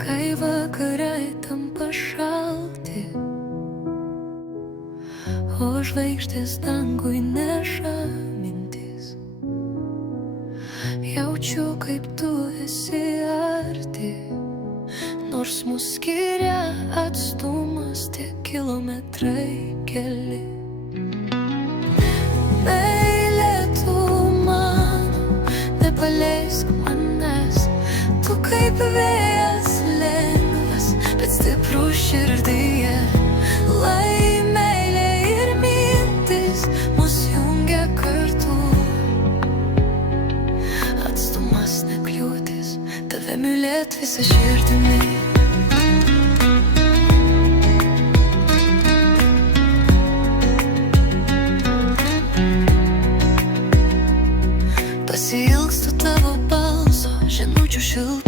kai vakarai tampa šalti, o žvaigždės dangui neša mintis. Jaučiu, kaip tu esi arti, nors mus skiria atstumas tik kilometrai keli. Meilė, tu mano, nepaleisk manęs, tu kaip vėjas lengvas, bet stiprus širdyje. Lai meilė ir mintis mus jungia kartu, atstumas ne kliūtis, tave mylėt visą širdimi. Pasiilgstu tavo balso, žinučių šilto